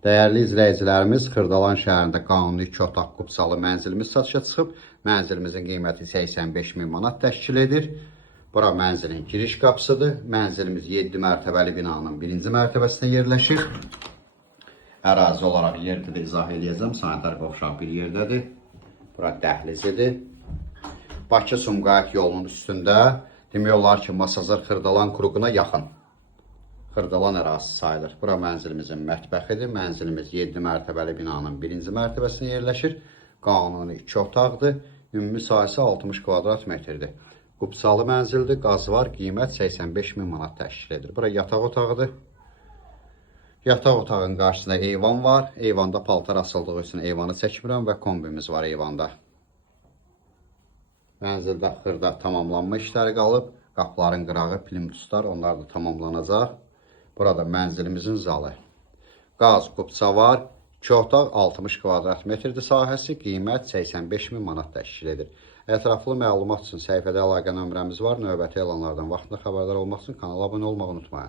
Dəyərli izləyicilərimiz, Xırdalan şəhərində qanuni 2 otaq qupsalı mənzilimiz satışa çıxıb. Mənzilimizin qiyməti 85 min manat təşkil edir. Bura mənzilin giriş qapısıdır. Mənzilimiz 7 mərtəbəli binanın 1-ci mərtəbəsində yerləşir. Ərazi olaraq yerdə də izah edəcəm. Sanitar qovşaq bir yerdədir. Bura dəhlizidir. Bakı-Sumqayıt yolunun üstündə demək olar ki, Masazır Xırdalan kruquna yaxın. Xırdalan ərazisi sayılır. Bura mənzilimizin mətbəxidir. Mənzilimiz 7 mərtəbəli binanın 1-ci mərtəbəsində yerləşir. Qanuni 2 otaqdır. Ümumi sahəsi 60 kvadrat metrdir. Qupsalı mənzildir. Qaz var. Qiymət 85 min manat təşkil edir. Bura yataq otağıdır. Yataq otağının qarşısında eyvan var. Eyvanda paltar asıldığı üçün eyvanı çəkmirəm və kombimiz var eyvanda. Mənzildə xırda tamamlanma işləri qalıb. Qapıların qırağı, plimtuslar, onlar da tamamlanacaq. Burada mənzilimizin zalı. Qaz, qupça var. 2 otaq 60 kvadrat metrdir sahəsi. Qiymət 85 min manat təşkil edir. Ətraflı məlumat üçün səhifədə əlaqə nömrəmiz var. Növbəti elanlardan vaxtında xəbərdar olmaq üçün kanala abunə olmağı unutmayın.